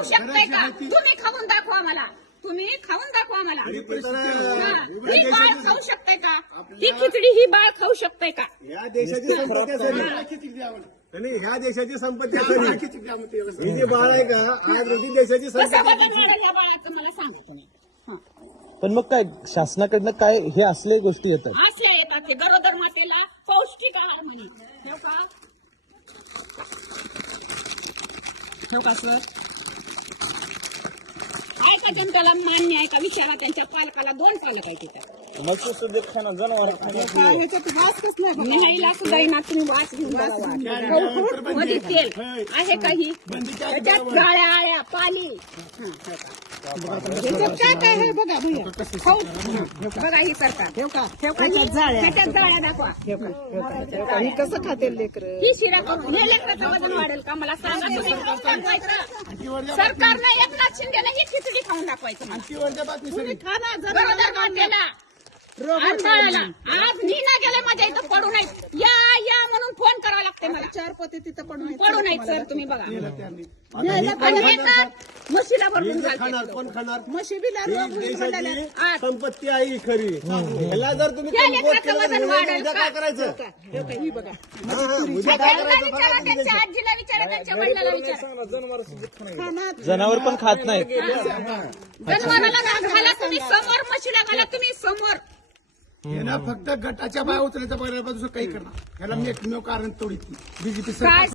खाऊ शकताय का? तुम्ही खाऊन दाखवा मला तुम्ही खाऊन दाखवा मला हा. ही. बाळ खाऊ शकताय का? ही खिचडी ही बाळ खाऊ शकताय का? या देशाची संपत्ती असेल. ह्या देशाची संपत्ती असेल. ही जी बाळ आहे का? आज रोजी देशाची संपत्ती या बाळाचं मला सांगा तुम्ही. हा. पण मग काय शासनाकडनं काय हे असले गोष्टी येतात? असे येतात ते. गरोदर मातेला पौष्टिक आहार म्हणे. ठेव का ठेव का सर. का जनतेला मान्य आहे का? विचारा त्यांच्या पालकाला दोन पालक आहे तिथं. न्यायला सुद्धा येणार तुम्ही वाच घेऊन बघा वाच. गवखूटमध्ये तेल आहे का ही? त्याच्यात गाळ्या आळ्या पाली. हा, ठेव का. त्याच्यात काय काय आहे बघा भैया? खाऊ. बघा ही सरकार ठेव का? ठेव का? ही? त्याच्यात जाळ्या दाखवा. ही कसं खाते लेकर? ही शिरा करून हे लेकराचं वजन वाढेल का? मला सांगा तुम्ही. दाखवायचं सरकारनं एकनाथ शिंदेला ही खिचडी खाऊन दाखवायचं मला. तुम्ही खा ना जरा गरोदर मातेला आणि बाळाला आज मी ना गेले माझ्या इथं पडू नाही या या म्हणून फोन करावा लागते मला चार पोते तिथं पडून आहेत. पडू नाही सर तुम्ही बघा. न्यायला म्हशीला भरून खाणार कोण खाणार? म्हशी बिला रोग होईल म्हणलेल्या. देशाची आज. संपत्ती आहे ही खरी. ह्याला जर तुम्ही या कमकुवत लेकराचं केलं तर वजन उद्या वाढेल. उद्या का? काय करायचं? ठेव का? ही बघा. हा, हा, उद्या काय त्यांना करायचं? विचारा बघा त्यांच्या आजीला विचारा त्यांच्या वडिलाला विचारा. खा ना जनावर पण खात नाहीत. जनावराला घाला तुम्ही समोर म्हशीला घाला तुम्ही समोर. याला फक्त गटाच्या बाय उचलायचा बघायला दुसरं काही करणार. याला मी एकमेव कारण तोडीत बीजेपी काय